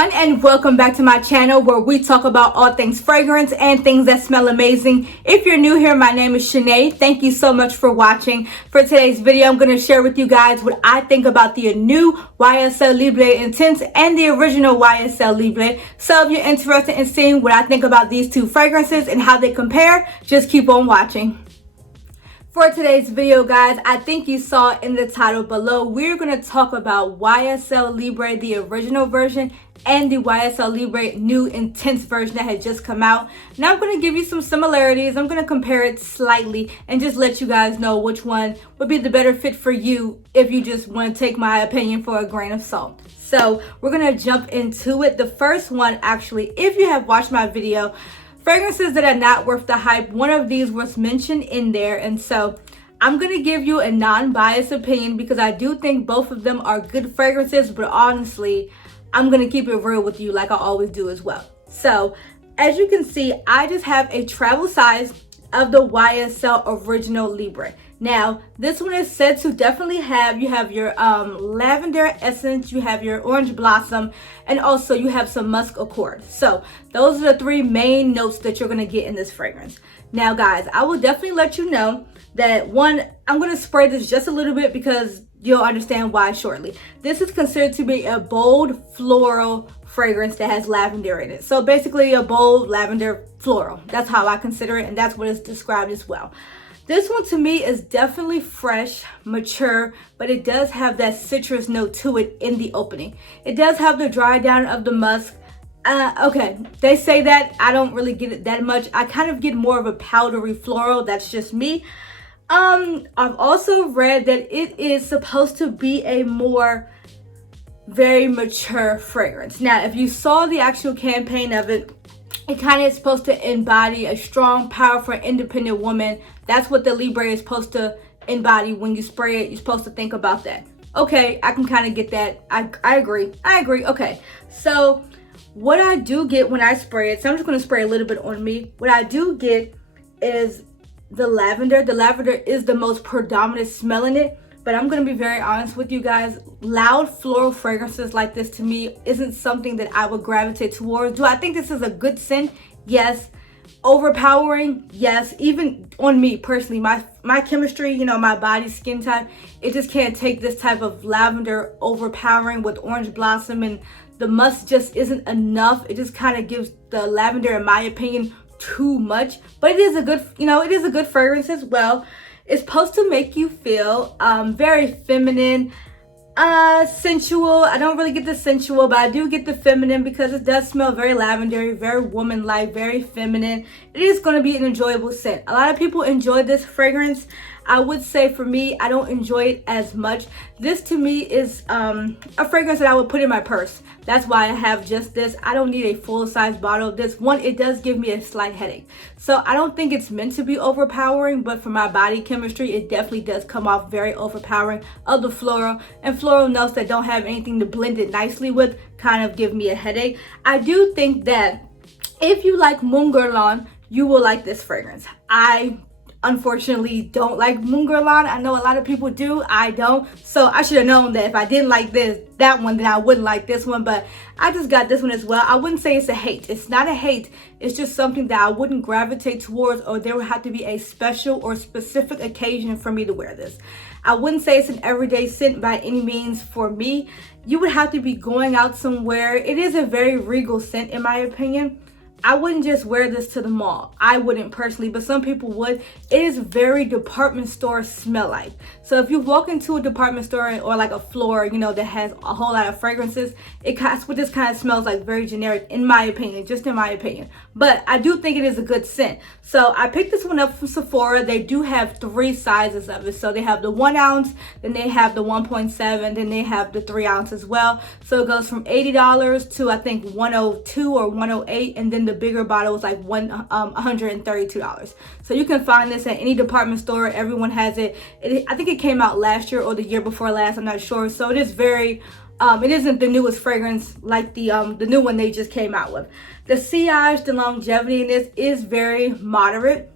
everyone, and welcome back to my channel where we talk about all things fragrance and things that smell amazing. If you're new here, my name is Shanee. Thank you so much for watching. For today's video, I'm going to share with you guys what I think about the new YSL Libre Intense and the original YSL Libre. So if you're interested in seeing what I think about these two fragrances and how they compare, just keep on watching. For today's video, guys, I think you saw in the title below, we're going to talk about YSL Libre, the original version, and the YSL Libre new intense version that had just come out. Now I'm going to give you some similarities. I'm going to compare it slightly and just let you guys know which one would be the better fit for you if you just want to take my opinion for a grain of salt. So we're going to jump into it. The first one, actually, if you have watched my video, fragrances that are not worth the hype, one of these was mentioned in there, and so I'm going to give you a non-biased opinion because I do think both of them are good fragrances, but honestly, I'm going to keep it real with you like I always do as well. So, as you can see, I just have a travel size of the YSL Original Libre. Now, this one is said to definitely have, you have your lavender essence, you have your orange blossom, and also you have some musk accord. So those are the three main notes that you're going to get in this fragrance. Now, guys, I will definitely let you know that one, I'm going to spray this just a little bit because you'll understand why shortly. This is considered to be a bold floral fragrance that has lavender in it. So basically a bold lavender floral. That's how I consider it, and that's what it's described as well. This one to me is definitely fresh, mature, but it does have that citrus note to it in the opening. It does have the dry down of the musk. Okay, they say that. I don't really get it that much. I kind of get more of a powdery floral. That's just me. I've also read that it is supposed to be a more very mature fragrance. Now, if you saw the actual campaign of it, it kind of is supposed to embody a strong, powerful, independent woman. That's what the Libre is supposed to embody. When you spray it, you're supposed to think about that. Okay, I can kind of get that. I agree. Okay, so what I do get when I spray it, so I'm just going to spray a little bit on me. What I do get is the lavender. The lavender is the most predominant smell in it. But I'm going to be very honest with you guys. Loud floral fragrances like this to me isn't something that I would gravitate towards. Do I think this is a good scent? Yes. Overpowering? Yes. Even on me personally, my chemistry, you know, my body, skin type, it just can't take this type of lavender overpowering with orange blossom, and the musk just isn't enough. It just kind of gives the lavender, in my opinion, too much. But it is a good, you know, it is a good fragrance as well. It's supposed to make you feel very feminine, sensual. I don't really get the sensual, but I do get the feminine because it does smell very lavender, very woman-like, very feminine. It is going to be an enjoyable scent. A lot of people enjoy this fragrance. I would say for me, I don't enjoy it as much. This to me is a fragrance that I would put in my purse. That's why I have just this. I don't need a full-size bottle of this. One, it does give me a slight headache. So I don't think it's meant to be overpowering, but for my body chemistry, it definitely does come off very overpowering of the floral. And floral notes that don't have anything to blend it nicely with kind of give me a headache. I do think that if you like Moon Guerlain, you will like this fragrance. I unfortunately don't like Moon Guerlain. I know a lot of people do. I don't. So I should have known that if I didn't like that one, then I wouldn't like this one. But I just got this one as well. I wouldn't say it's a hate. It's not a hate. It's just something that I wouldn't gravitate towards, or there would have to be a special or specific occasion for me to wear this. I wouldn't say it's an everyday scent by any means for me. You would have to be going out somewhere. It is a very regal scent in my opinion. I wouldn't just wear this to the mall. I wouldn't personally, but some people would. It is very department store smell like. So if you walk into a department store or like a floor, you know, that has a whole lot of fragrances, that's what this kind of smells like, very generic in my opinion, just in my opinion. But I do think it is a good scent. So I picked this one up from Sephora. They do have 3 sizes of it. So they have the 1 ounce, then they have the 1.7, then they have the 3 ounce as well. So it goes from $80 to I think 102 or 108, and then the bigger bottle is like $132. So you can find this at any department store. Everyone has it. I think it came out last year or the year before last. I'm not sure. So it is very it isn't the newest fragrance like the new one they just came out with. The sillage, the longevity in this is very moderate.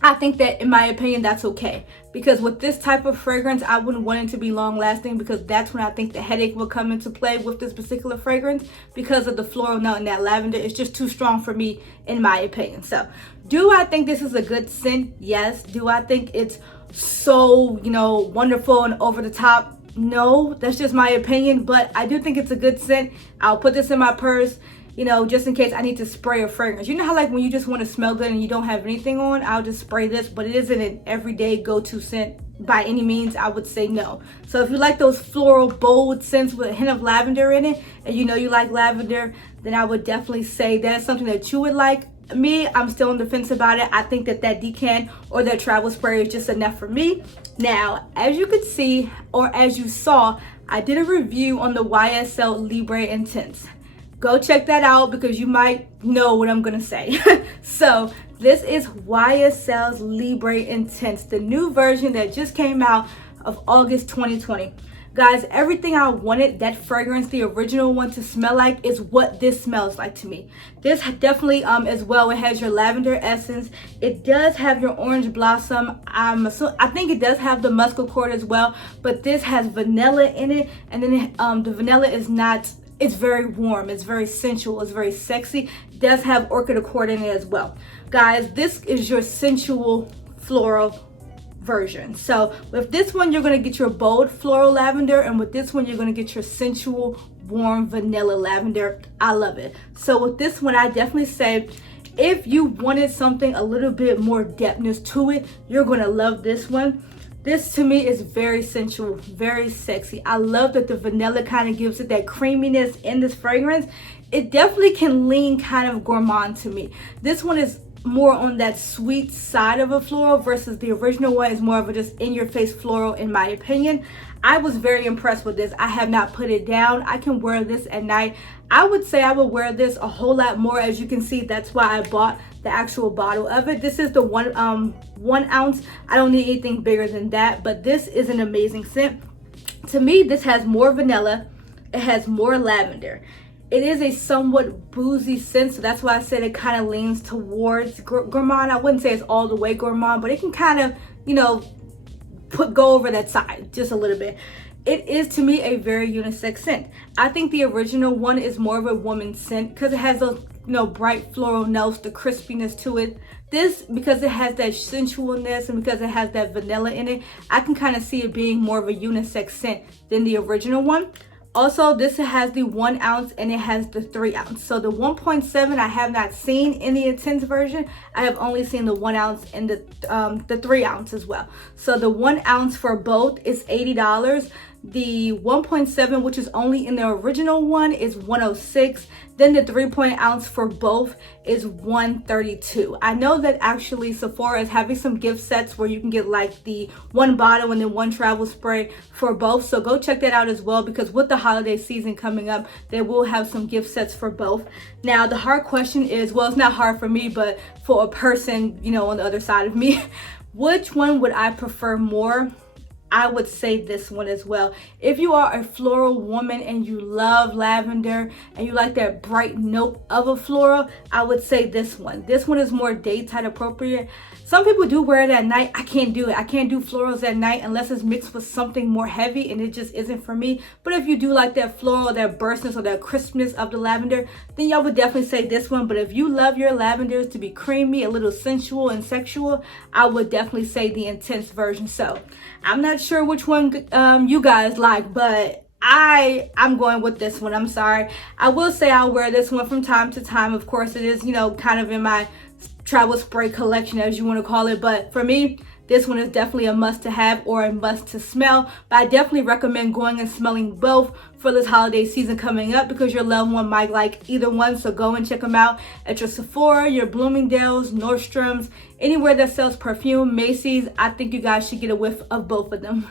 I think that, in my opinion, that's okay, because with this type of fragrance, I wouldn't want it to be long lasting, because that's when I think the headache will come into play with this particular fragrance, because of the floral note and that lavender. It's just too strong for me, in my opinion. So do I think this is a good scent? Yes. Do I think it's so, wonderful and over the top? No. That's just my opinion, but I do think it's a good scent. I'll put this in my purse, just in case I need to spray a fragrance. You know how, like, when you just want to smell good and you don't have anything on, I'll just spray this, but it isn't an everyday go-to scent by any means. I would say no. So if you like those floral, bold scents with a hint of lavender in it, and you like lavender, then I would definitely say that's something that you would like. Me, I'm still on the fence about it. I think that decant or that travel spray is just enough for me. Now, as you could see, or as you saw, I did a review on the YSL Libre Intense. Go check that out, because you might know what I'm gonna say. So this is YSL's Libre Intense, the new version that just came out of August 2020. Guys, everything I wanted that fragrance, the original one, to smell like is what this smells like to me. This definitely, as well, it has your lavender essence. It does have your orange blossom. I think it does have the musk accord as well, but this has vanilla in it, and then the vanilla is not. It's very warm, it's very sensual, it's very sexy. It does have orchid accord in it as well. Guys, this is your sensual floral version. So with this one, you're gonna get your bold floral lavender, and with this one, you're gonna get your sensual, warm vanilla lavender. I love it. So with this one, I definitely say, if you wanted something a little bit more depthness to it, you're gonna love this one. This to me is very sensual, very sexy. I love that the vanilla kind of gives it that creaminess in this fragrance. It definitely can lean kind of gourmand to me. This one is more on that sweet side of a floral, versus the original one is more of a just in-your-face floral, in my opinion. I was very impressed with this. I have not put it down. I can wear this at night. I would say I would wear this a whole lot more. As you can see, that's why I bought the actual bottle of it. This is the 1 ounce. I don't need anything bigger than that, but this is an amazing scent. To me, this has more vanilla. It has more lavender. It is a somewhat boozy scent, so that's why I said it kind of leans towards gourmand. I wouldn't say it's all the way gourmand, but it can kind of, go over that side just a little bit. It is, to me, a very unisex scent. I think the original one is more of a woman's scent, because it has those, bright floral notes, the crispiness to it. This, because it has that sensualness and because it has that vanilla in it, I can kind of see it being more of a unisex scent than the original one. Also, this has the 1 ounce and it has the 3 ounce. So the 1.7 I have not seen in the intense version. I have only seen the 1 ounce and the 3 ounce as well. So the 1 ounce for both is $80. The 1.7, which is only in the original one, is $106. Then the 3 ounce for both is $132. I know that actually Sephora is having some gift sets where you can get like the 1 bottle and then 1 travel spray for both. So go check that out as well, because with the holiday season coming up, they will have some gift sets for both. Now, the hard question is, well, it's not hard for me, but for a person, on the other side of me, which one would I prefer more? I would say this one as well. If you are a floral woman and you love lavender and you like that bright note of a floral, I would say this one. This one is more daytime appropriate. Some people do wear it at night. I can't do it. I can't do florals at night unless it's mixed with something more heavy, and it just isn't for me. But if you do like that floral, that burstness or that crispness of the lavender, then y'all would definitely say this one. But if you love your lavenders to be creamy, a little sensual and sexual, I would definitely say the intense version. So I'm not sure which one you guys like, but I'm going with this one. I'm sorry. I will say I'll wear this one from time to time. Of course, it is, kind of in my travel spray collection, as you want to call it. But for me, this one is definitely a must to have or a must to smell. But I definitely recommend going and smelling both for this holiday season coming up, because your loved one might like either one. So go and check them out at your Sephora, your Bloomingdale's, Nordstrom's, anywhere that sells perfume, Macy's. I think you guys should get a whiff of both of them.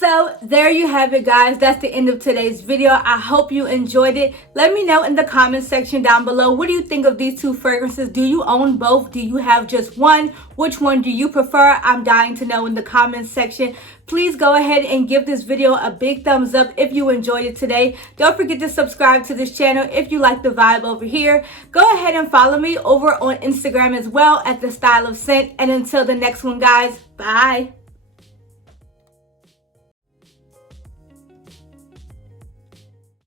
So there you have it, guys. That's the end of today's video. I hope you enjoyed it. Let me know in the comment section down below, what do you think of these two fragrances? Do you own both? Do you have just one? Which one do you prefer? I'm dying to know in the comment section. Please go ahead and give this video a big thumbs up if you enjoyed it today. Don't forget to subscribe to this channel if you like the vibe over here. Go ahead and follow me over on Instagram as well at The Style of Scent. And until the next one, guys, bye.